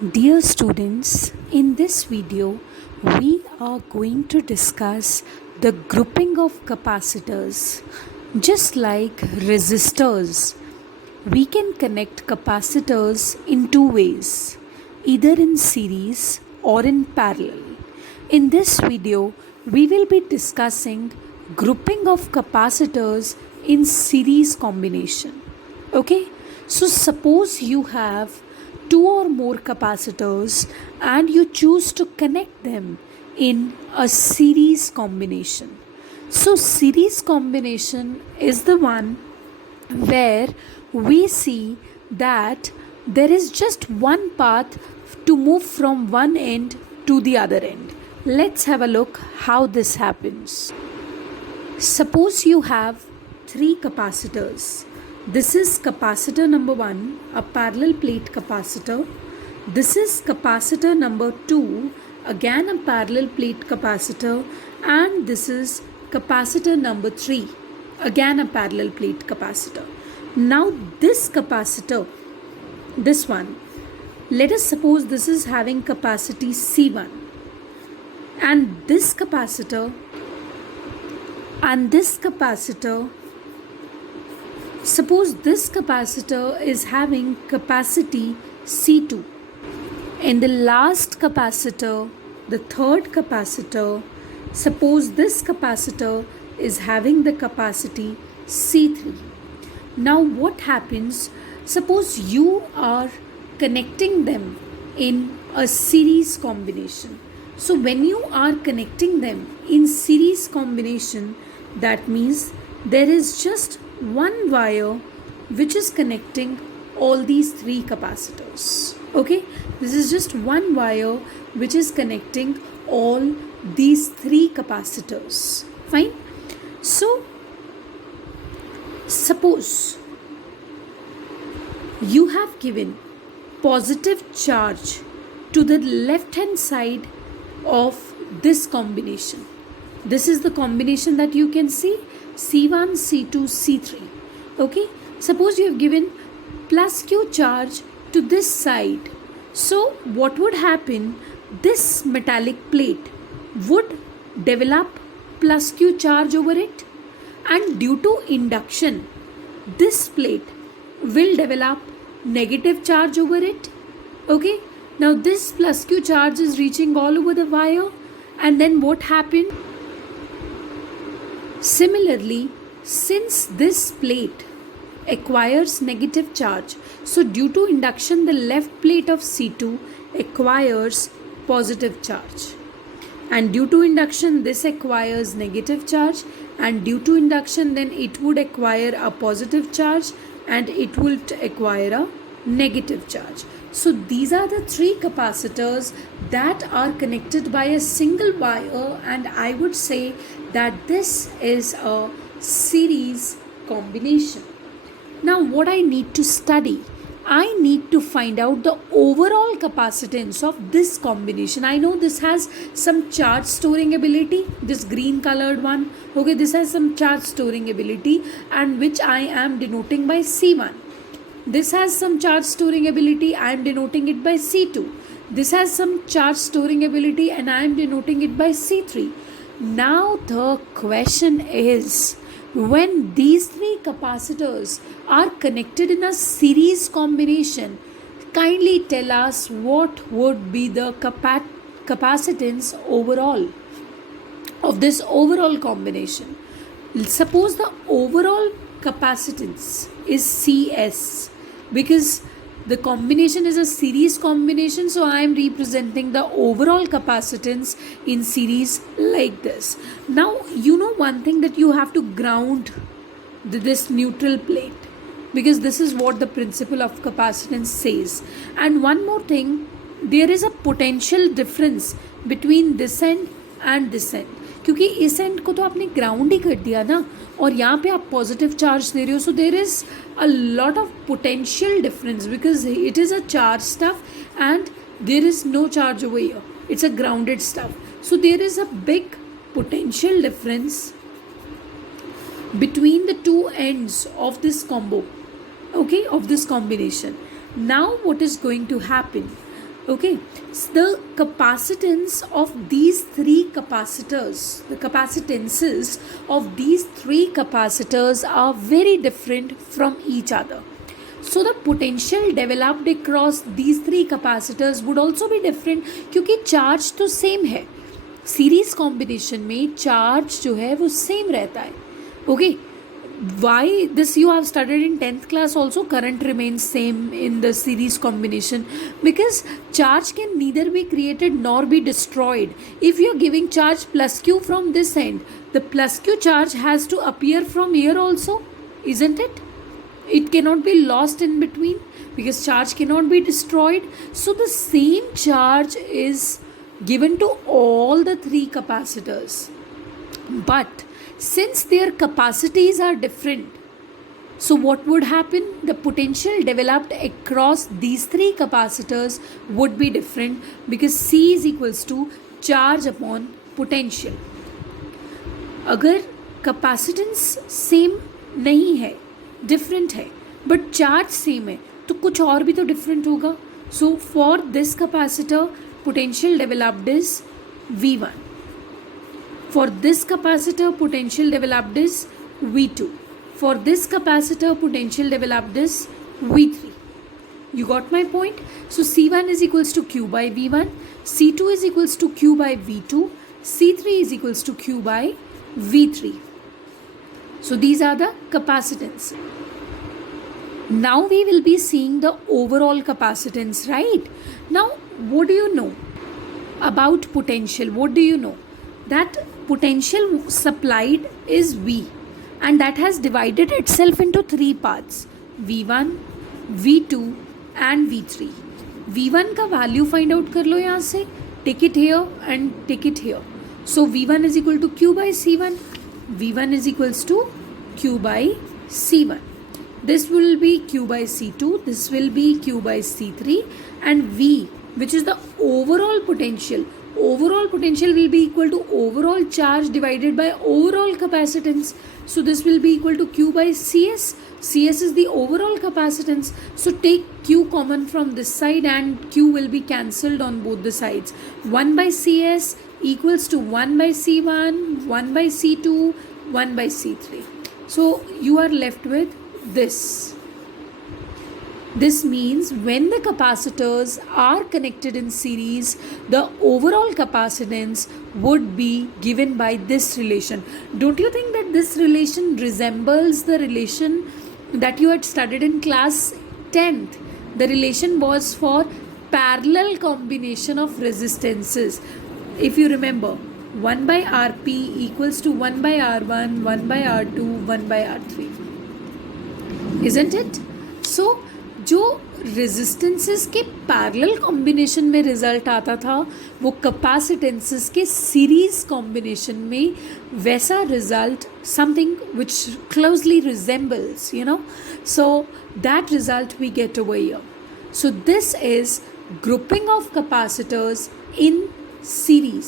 Dear students, in this video, we are going to discuss the grouping of capacitors. Just like resistors, we can connect capacitors in two ways, either in series or in parallel. In this video, we will be discussing grouping of capacitors in series combination. Okay, so suppose you have two or more capacitors and you choose to connect them in a series combination. So, series combination is the one where we see that there is just one path to move from one end to the other end. Let's have a look how this happens. Suppose you have three capacitors. This is capacitor number 1, a parallel plate capacitor. This is capacitor number 2, again a parallel plate capacitor. And this is capacitor number 3, again a parallel plate capacitor. Now this capacitor, this one, let us suppose this is having capacity C1. And this capacitor suppose this capacitor is having capacity C2. And the last capacitor, the third capacitor, suppose this capacitor is having the capacity C3. Now what happens? Suppose you are connecting them in a series combination. So when you are connecting them in series combination, that means there is just one wire which is connecting all these three capacitors. Okay, this is just one wire which is connecting all these three capacitors. Fine. So suppose you have given positive charge to the left hand side of this combination. This is the combination that you can see, C1, C2, C3. Okay, suppose you have given plus Q charge to this side. So what would happen? This metallic plate would develop plus Q charge over it, and due to induction, this plate will develop negative charge over it. Okay, now this plus Q charge is reaching all over the wire, and then what happened? Similarly, since this plate acquires negative charge, so due to induction the left plate of C2 acquires positive charge, and due to induction this acquires negative charge, and due to induction then it would acquire a positive charge and it will acquire a negative charge. So these are the three capacitors that are connected by a single wire, and I would say that this is a series combination. Now what I need to study? I need to find out the overall capacitance of this combination. I know this has some charge storing ability, this green colored one. Okay, this has some charge storing ability, and which I am denoting by C1. This has some charge storing ability, I am denoting it by C2. This has some charge storing ability and I am denoting it by C3. Now the question is, when these three capacitors are connected in a series combination, kindly tell us what would be the capacitance overall of this overall combination. Suppose the overall capacitance is CS, because the combination is a series combination, so I am representing the overall capacitance in series like this. Now you know one thing, that you have to ground this neutral plate, because this is what the principle of capacitance says. And one more thing, there is a potential difference between this end and this end, क्योंकि इस and को तो आपने ground ही कर दिया ना, और यहाँ पे आप पॉजिटिव चार्ज दे रहे हो. So there is a lot of potential difference, because it is a charge stuff and there is no charge over here, it's a grounded stuff. So there is a big potential difference between the two ends of this combo, okay, of this combination. Now what is going to happen? Okay, so the capacitance of these three capacitors, the capacitances of these three capacitors are very different from each other. So the potential developed across these three capacitors would also be different क्योंकि charge तो same है. Series combination में charge जो है वो same रहता है. Okay, why this you have studied in 10th class also, current remains same in the series combination because charge can neither be created nor be destroyed. If you are giving charge plus q from this end, the plus q charge has to appear from here also, isn't it? It cannot be lost in between because charge cannot be destroyed. So the same charge is given to all the three capacitors, but since their capacities are different, so what would happen? The potential developed across these three capacitors would be different because C is equals to charge upon potential. अगर capacitance same नहीं है, different है, but charge same है, तो कुछ और भी तो different होगा. So for this capacitor, potential developed is V1. For this capacitor, potential developed is V2. For this capacitor, potential developed is V3. You got my point? So C1 is equals to Q by V1, C2 is equals to Q by V2, C3 is equals to Q by V3. So these are the capacitance. Now we will be seeing the overall capacitance, right? Now what do you know about potential? What do you know? That potential supplied is V and that has divided itself into three parts, V1, V2 and V3. V1 का value find out कर लो यहाँ से, take it here and take it here. So V1 is equal to Q by C1, V1 is equals to Q by C1. This will be Q by C2, this will be Q by C3, and V, which is the overall potential will be equal to overall charge divided by overall capacitance. So this will be equal to Q by CS. CS is the overall capacitance. So take Q common from this side and Q will be cancelled on both the sides. 1 by CS equals to 1 by C1, 1 by C2, 1 by C3. So you are left with this. This means when the capacitors are connected in series, the overall capacitance would be given by this relation. Don't you think that this relation resembles the relation that you had studied in class 10th? The relation was for parallel combination of resistances. If you remember, 1 by Rp equals to 1 by R1, 1 by R2, 1 by R3. Isn't it? So जो resistances के parallel combination में result आता था वो capacitances के series combination में वैसा result something which closely resembles, you know, so that result we get over here. So this is grouping of capacitors in series.